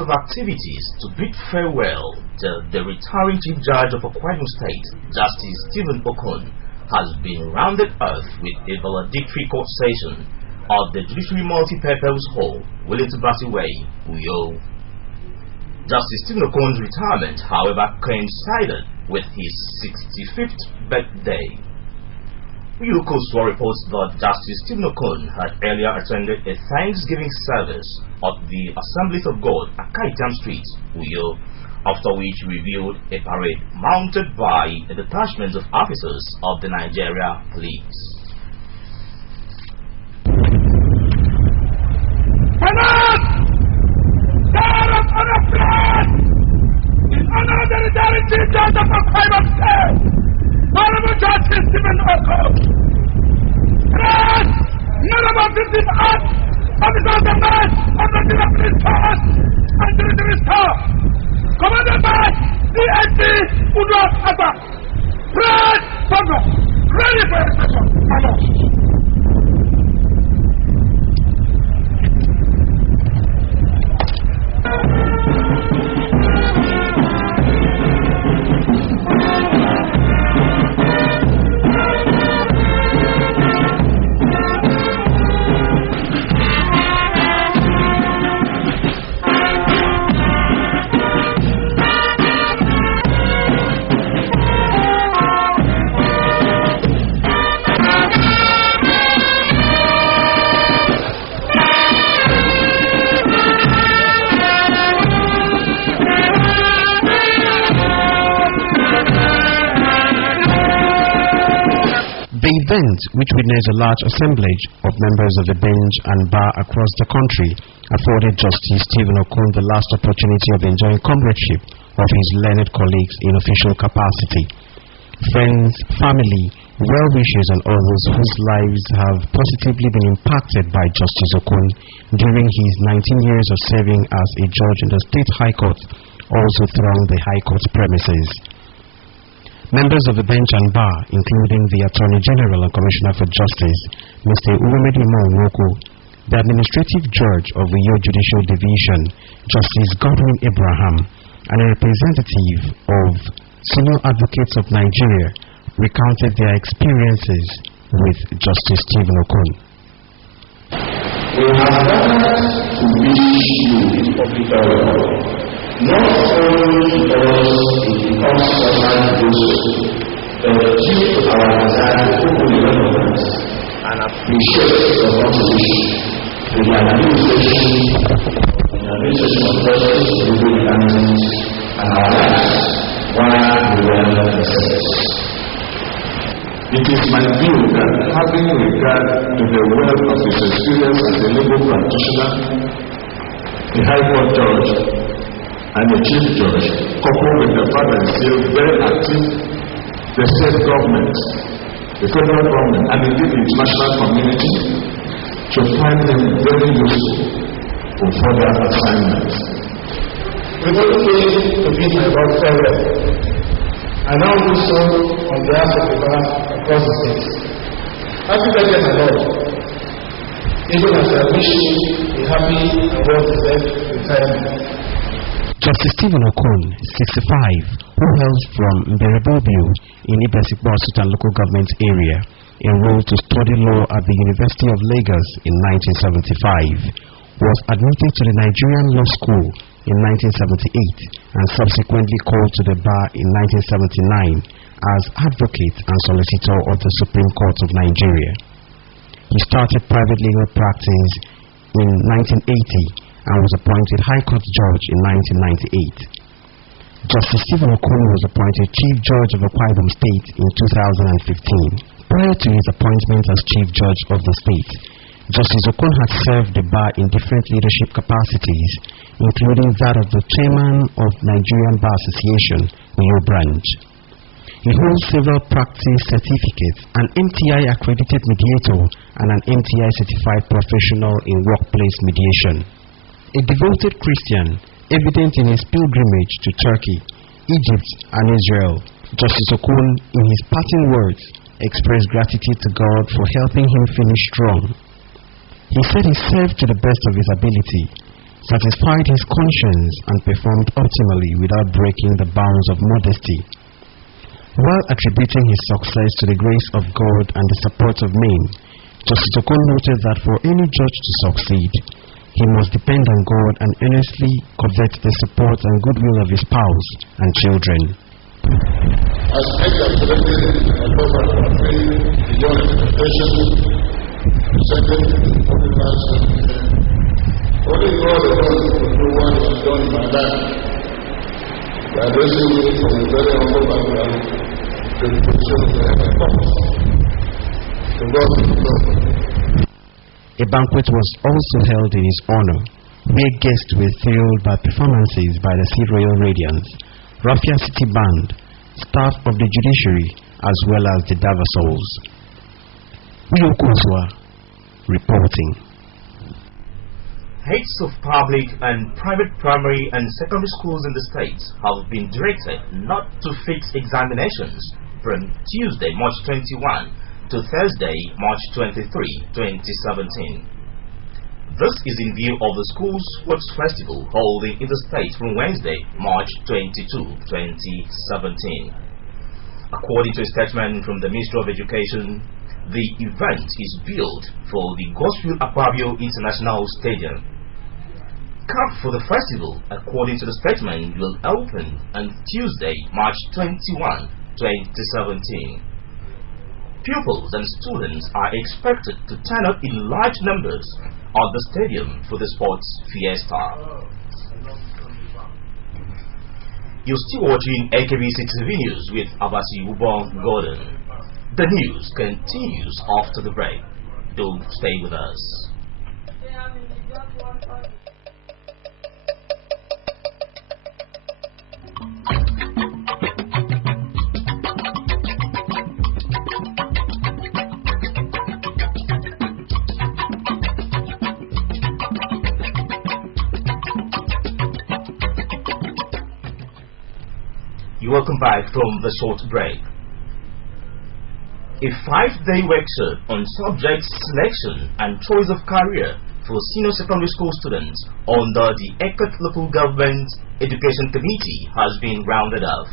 Of activities to bid farewell to the retiring Chief Judge of Akwa Ibom State, Justice Stephen Okon, has been rounded off with a valedictory court session at the Judiciary Multi-Purpose Hall, Wellington Way, Uyo. Justice Stephen Okon's retirement, however, coincided with his 65th birthday. Uyo Koswa reports that Justice Stephen Okon had earlier attended a Thanksgiving service at the Assemblies of God, Akaitam Street, Uyo, after which revealed a parade mounted by a detachment of officers of the Nigeria Police. In honor of the retiring Chief Judge of Akwa Ibom State, Honorable Justice Stephen Okon, none of our 50th Act, officers of the Mass of the Police Force and Military Staff, commanded by DSP Udwas Abba. Press forward, ready for execution. The event, which witnessed a large assemblage of members of the bench and bar across the country, afforded Justice Stephen Okon the last opportunity of enjoying comradeship of his learned colleagues in official capacity. Friends, family, well-wishers and others whose lives have positively been impacted by Justice Okon during his 19 years of serving as a judge in the State High Court also thronged the High Court premises. Members of the bench and bar, including the Attorney General and Commissioner for Justice, Mr. Uwemedi Nwoko, the Administrative Judge of the Uyo Judicial Division, Justice Godwin Abraham, and a representative of Senior Advocates of Nigeria, recounted their experiences with Justice Stephen Okon. We have gathered to wish you public farewell. Not only because it becomes personal devotion, but due to our desire to openly recognize and appreciate your contribution to the administration of justice, legal mechanisms, and our lives while we were in the service. It is my view that having regard to the wealth of his experience as a legal practitioner, a high court judge, and the chief judge, coupled with the fact that he is still very active, the state government, the federal government, and indeed the international community should find him very useful for further assignments. We don't need to bid my God farewell. I now do so on behalf of the bar across the state. Happy birthday, my Lord. Even as I wish you a happy and well-deserved retirement. Justice Stephen Okon, 65, who hails from Mberebobio in Ibesikwa Sultan local government area, enrolled to study law at the University of Lagos in 1975, was admitted to the Nigerian Law School in 1978 and subsequently called to the bar in 1979 as advocate and solicitor of the Supreme Court of Nigeria. He started private legal practice in 1980 and was appointed High Court Judge in 1998. Justice Stephen Okun was appointed Chief Judge of Akwa Ibom State in 2015. Prior to his appointment as Chief Judge of the state, Justice Okun had served the bar in different leadership capacities, including that of the Chairman of Nigerian Bar Association, Uyo Branch. He holds several practice certificates, an MTI accredited mediator, and an MTI certified professional in workplace mediation. A devoted Christian, evident in his pilgrimage to Turkey, Egypt, and Israel, Justice Okun, in his parting words, expressed gratitude to God for helping him finish strong. He said he served to the best of his ability, satisfied his conscience, and performed optimally without breaking the bounds of modesty. While attributing his success to the grace of God and the support of men, Justice Okun noted that for any judge to succeed, he must depend on God and earnestly covet the support and goodwill of his spouse and children. As I have selected a proper campaign beyond expectations, presented to the public life only God alone will do what is done in my life. By addressing me from a very humble background to the position of the heavenly purpose. To God be the glory. A banquet was also held in his honor, where guests were thrilled by performances by the Sea Royal Radiance, Rafia City Band, staff of the judiciary, as well as the Davasols. Uyo Kozwa, reporting. Heads of public and private primary and secondary schools in the state have been directed not to fix examinations from Tuesday, March 21 to Thursday, March 23, 2017. This is in view of the School Sports Festival holding in the state from Wednesday, March 22, 2017. According to a statement from the Ministry of Education, the event is billed for the Gospel Akpabio International Stadium. Camp for the festival, according to the statement, will open on Tuesday, March 21, 2017. Pupils and students are expected to turn up in large numbers at the stadium for the sports fiesta. You're still watching AKBC TV News with Abasi Ubon Gordon. The news continues after the break. Don't stay with us. Welcome back from the short break. A 5-day workshop on subject selection and choice of career for senior secondary school students under the Ekot Local Government Education Committee has been rounded off.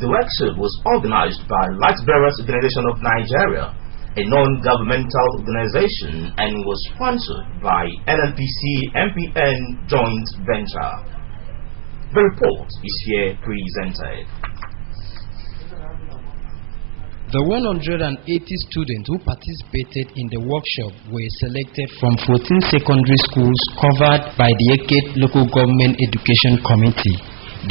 The workshop was organized by Light Bearers Organization of Nigeria, a non-governmental organization, and was sponsored by NNPC-MPN Joint Venture. The report is here presented. The 180 students who participated in the workshop were selected from 14 secondary schools covered by the Ekot Local Government Education Committee.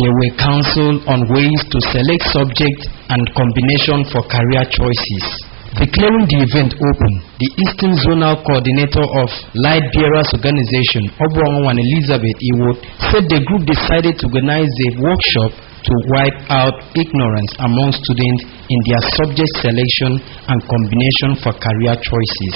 They were counseled on ways to select subject and combination for career choices. Declaring the event open, the Eastern Zonal Coordinator of Light Bearers Organization, Obuanwan Elizabeth Iwood, said the group decided to organize a workshop to wipe out ignorance among students in their subject selection and combination for career choices.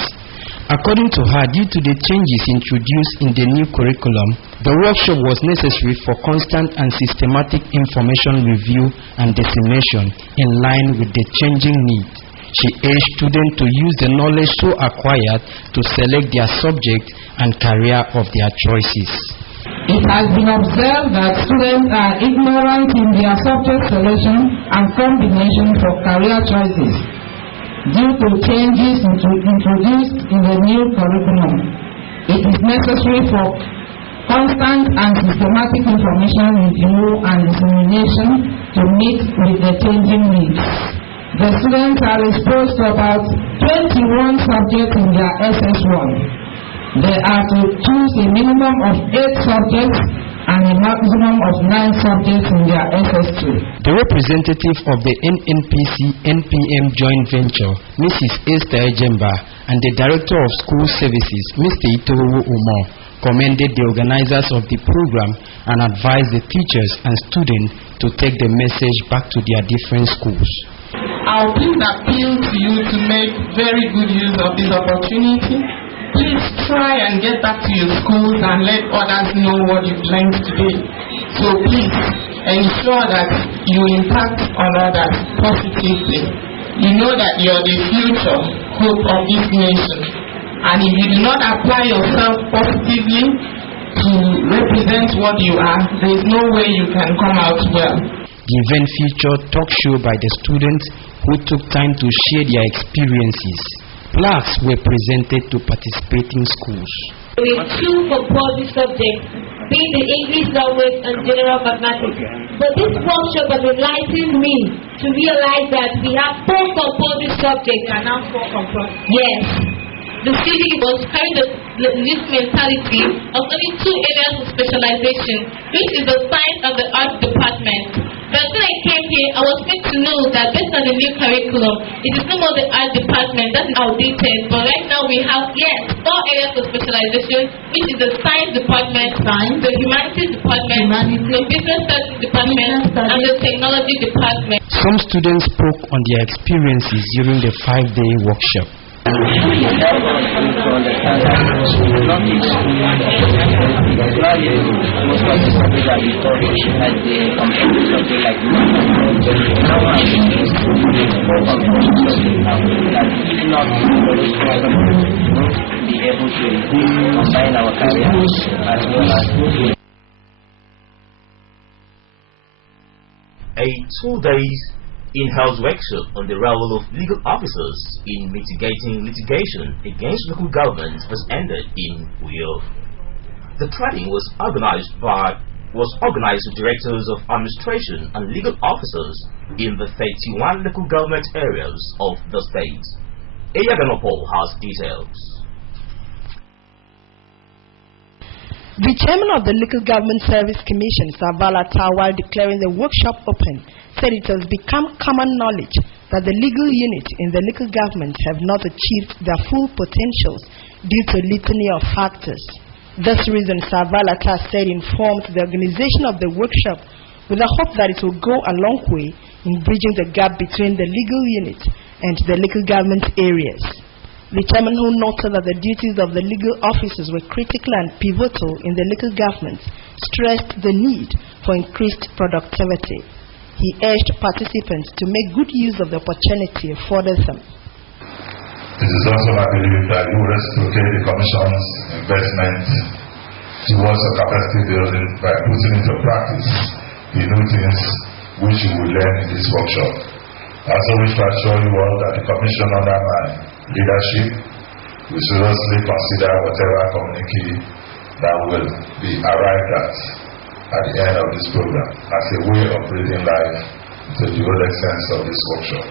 According to her, due to the changes introduced in the new curriculum, the workshop was necessary for constant and systematic information review and dissemination in line with the changing needs. She urged students to use the knowledge so acquired to select their subject and career of their choices. It has been observed that students are ignorant in their subject selection and combination for career choices due to changes introduced in the new curriculum. It is necessary for constant and systematic information review and dissemination to meet with the changing needs. The students are exposed to about 21 subjects in their SS1. They are to choose a minimum of 8 subjects and a maximum of 9 subjects in their SS2. The representative of the NNPC-NPM joint venture, Mrs. Esther Ejemba, and the Director of School Services, Mr. Itowo Umo, commended the organizers of the program and advised the teachers and students to take the message back to their different schools. I will please appeal to you to make very good use of this opportunity. Please try and get back to your schools and let others know what you've learned today. So please ensure that you impact on others positively. You know that you're the future hope of this nation. And if you do not apply yourself positively to represent what you are, there is no way you can come out well. The event featured talk show by the students who took time to share their experiences. Plaques were presented to participating schools. We choose compulsory subjects, being the English language and general mathematics. But this workshop has enlightened me to realize that we have 4 compulsory subjects and now 4 compulsory. Yes. The city was carrying this mentality of only 2 areas of specialization, which is the science and the art department. But when I came here, I was made to know that based on the new curriculum, it is no more the art department that is outdated. But right now we have, 4 areas of specialization, which is the science department, the humanities department, the business studies department, and the technology department. Some students spoke on their experiences during the 5-day workshop. It helps us to understand that it's not in school, it's not most of the subjects that we taught as the computer subject like now I'm in school with more computer subject now that if not very strong to be able to combine our careers as well as a 2 days in-house workshop on the role of legal officers in mitigating litigation against local governments has ended in Uyo. The training was organized with directors of administration and legal officers in the 31 local government areas of the state. Eyaganopol has details. The chairman of the Local Government Service Commission, Savala while declaring the workshop open, said it has become common knowledge that the legal units in the local government have not achieved their full potentials due to a litany of factors. This reason, Savala said, informed the organization of the workshop with the hope that it will go a long way in bridging the gap between the legal unit and the local government areas. The chairman, who noted that the duties of the legal officers were critical and pivotal in the local government, stressed the need for increased productivity. He urged participants to make good use of the opportunity afforded them. It is also my belief that you reciprocate the Commission's investment towards a capacity building by putting into practice the new things which you will learn in this workshop. I also wish to assure you all that the Commission under my leadership will seriously consider whatever communique that will be arrived at the end of this program as a way of breathing life to the whole essence of this workshop.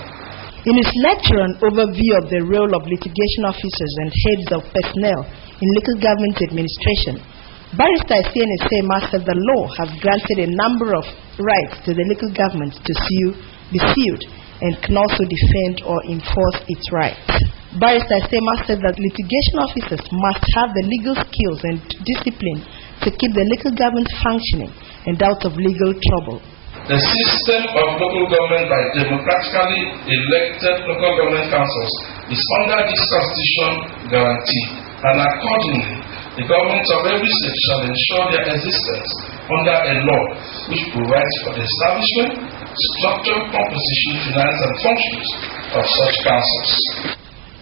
In his lecture on overview of the role of litigation officers and heads of personnel in local government administration, Barrister CNSA said the law has granted a number of rights to the local government to be sued, and can also defend or enforce its rights. Barrister Sema said that litigation officers must have the legal skills and discipline to keep the local government functioning and out of legal trouble. The system of local government by democratically elected local government councils is under this constitution guarantee, and accordingly, the government of every state shall ensure their existence under a law which provides for the establishment, structure, composition, finance, and functions of such councils.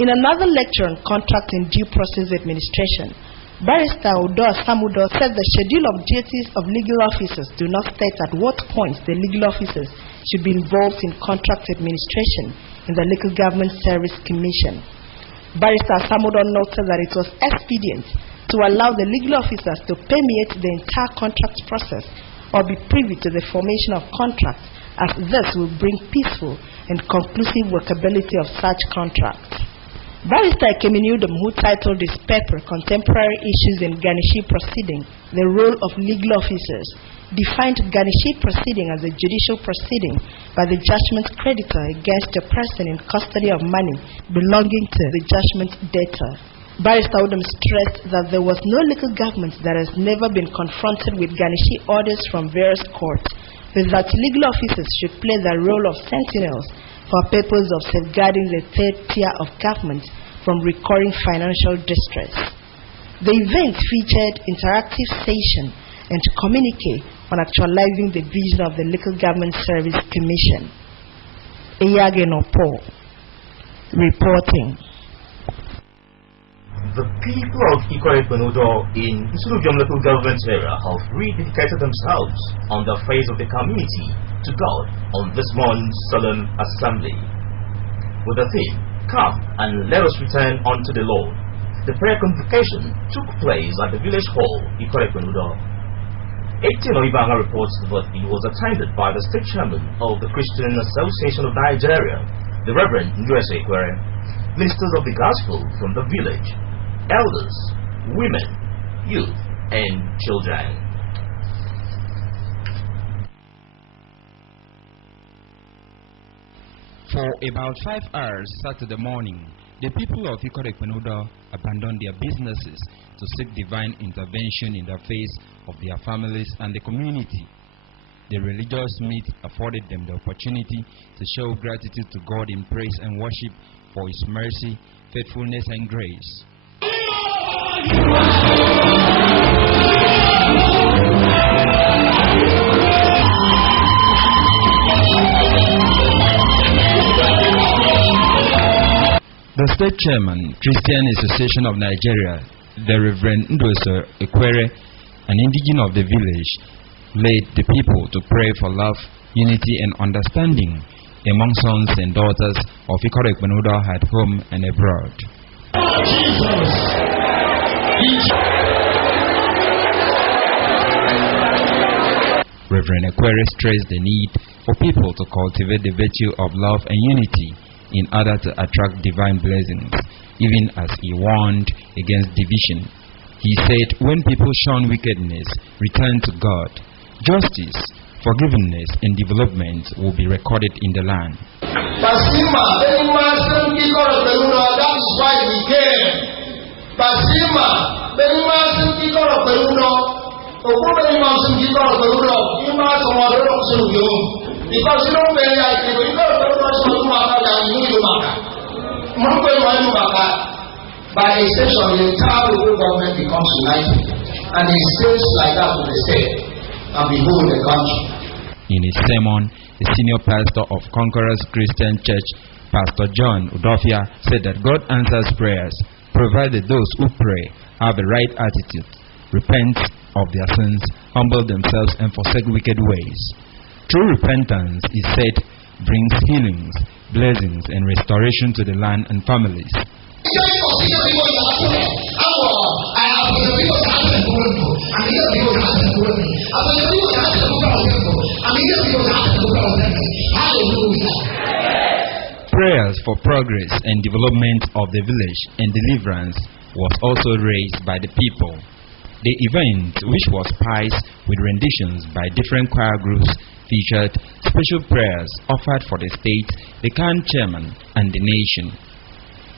In another lecture on contract and due process administration, Barrister Udo Samudo said the schedule of duties of legal officers do not state at what points the legal officers should be involved in contract administration in the Local Government Service Commission. Barrister Samudo noted that it was expedient to allow the legal officers to permeate the entire contract process or be privy to the formation of contracts, as this will bring peaceful and conclusive workability of such contracts. Barrister Keminudum, who titled his paper Contemporary Issues in Garnishee Proceeding, The Role of Legal Officers, defined garnishee proceeding as a judicial proceeding by the judgment creditor against a person in custody of money belonging to the judgment debtor. Barrister Udom stressed that there was no local government that has never been confronted with garnishee orders from various courts, but that legal officers should play the role of sentinels for purpose of safeguarding the third tier of government from recurring financial distress. The event featured interactive session and communique on actualizing the vision of the Local Government Service Commission. Eyagenopo reporting. The people of Ikore-Ekpenudo in Isulujom local government area have rededicated themselves on the face of the community to God on this month's solemn assembly. With the theme, "Come and let us return unto the Lord," the prayer convocation took place at the village hall, Ikore-Ekpenudo. 18 Oibanga reports that it was attended by the state chairman of the Christian Association of Nigeria, the Reverend Nduese Ekwere, ministers of the gospel from the village, elders, women, youth, and children. For about 5 hours Saturday morning, the people of Ikore-Ekpenudo abandoned their businesses to seek divine intervention in the face of their families and the community. The religious meet afforded them the opportunity to show gratitude to God in praise and worship for His mercy, faithfulness, and grace. The state chairman, Christian Association of Nigeria, the Reverend Nduese Ekwere, an indigene of the village, led the people to pray for love, unity, and understanding among sons and daughters of Ikore-Ekpenudo at home and abroad. Reverend Ekwere stressed the need for people to cultivate the virtue of love and unity in order to attract divine blessings, even as he warned against division. He said, when people shun wickedness, return to God, justice, forgiveness, and development will be recorded in the land. Basima, that is why we came. Basima, because you don't pay like you by extension, the entire local government becomes united, and it stays like that to the state, and behold the country. In his sermon, the senior pastor of Conquerors Christian Church, Pastor John Udofia, said that God answers prayers, provided those who pray have the right attitude, repent of their sins, humble themselves, and forsake wicked ways. True repentance, he said, brings healings, blessings, and restoration to the land and families. Prayers for progress and development of the village and deliverance was also raised by the people. The event, which was spiced with renditions by different choir groups, featured special prayers offered for the state, the CAN chairman, and the nation.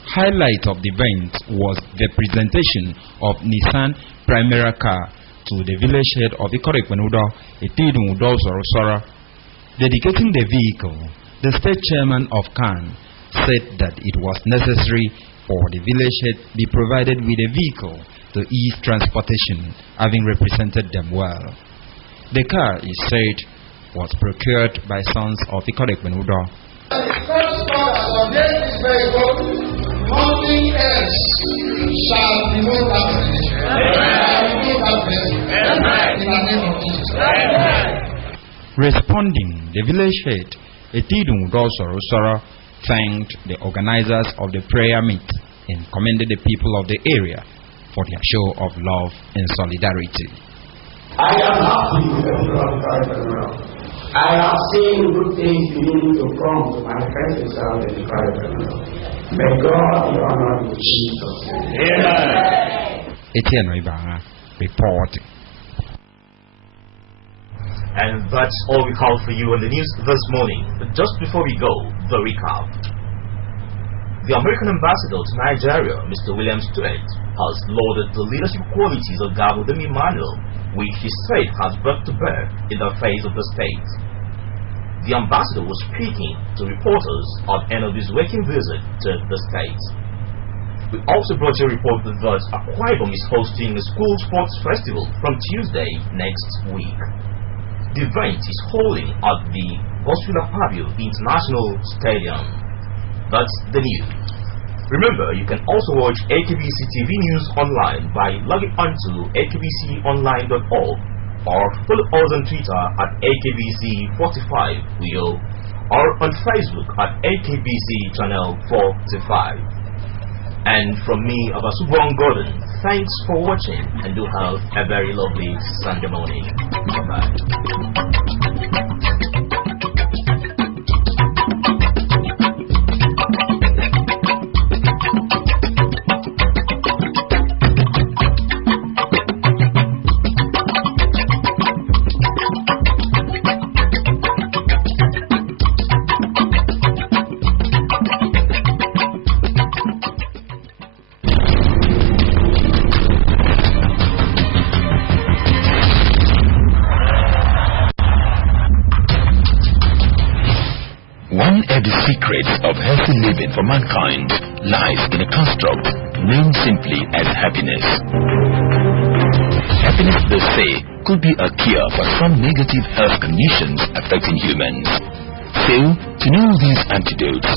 Highlight of the event was the presentation of Nissan Primera car to the village head of Ikore-Ekpenudo, Etidun Udosoro. Dedicating the vehicle, the state chairman of CAN said that it was necessary for the village head be provided with a vehicle to ease transportation, having represented them well. The car, he said, was procured by sons of Ikore-Ekpenudo. Nothing else shall be more happening. In the name of Jesus. Responding, the village head, Etidun Udosoro, thanked the organizers of the prayer meet and commended the people of the area for their show of love and solidarity. I am happy with the people of Ikore-Ekpenudo. I have seen good things beginning to come to manifest itself in Ikore-Ekpenudo. May God be honored in Jesus' name. Amen. Etienne Ibanga reporting. And that's all we have for you on the news this morning. But just before we go, the recap. The American ambassador to Nigeria, Mr. William Stewart, has lauded the leadership qualities of Gabriel Emmanuel, which he said has brought to bear in the face of the state. The ambassador was speaking to reporters at the end of his working visit to the state. We also brought you a report that Akwa Ibom is hosting a school sports festival from Tuesday next week. The event is holding at the Boswila Pavio International Stadium. That's the news. Remember, you can also watch AKBC TV News online by logging onto akbconline.org or follow us on Twitter at AKBC45 or on Facebook at AKBC Channel 45. And from me, Abasubong Gordon, thanks for watching and do have a very lovely Sunday morning. Bye-bye. Secrets of healthy living for mankind lies in a construct known simply as happiness. Happiness, they say, could be a cure for some negative health conditions affecting humans. So, to know these antidotes,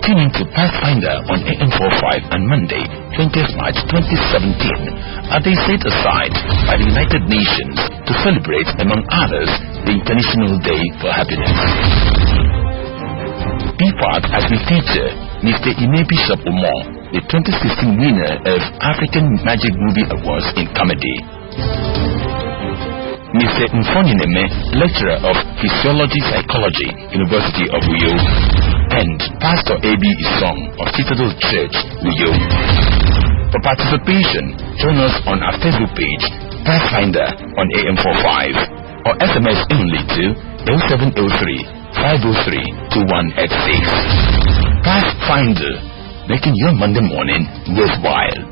tune into Pathfinder on AM45 on Monday, 20th March 2017, as they set aside by the United Nations to celebrate, among others, the International Day for Happiness. Be part as we feature Mr. Imebi Shapomo, the 2016 winner of African Magic Movie Awards in Comedy. Mr. Mfonineme, lecturer of Physiology Psychology, University of Uyo, and Pastor A.B. Isong of Citadel Church, Uyo. For participation, join us on our Facebook page, Pathfinder on AM45, or SMS only to 0703 503-2186. Pathfinder, making your Monday morning worthwhile.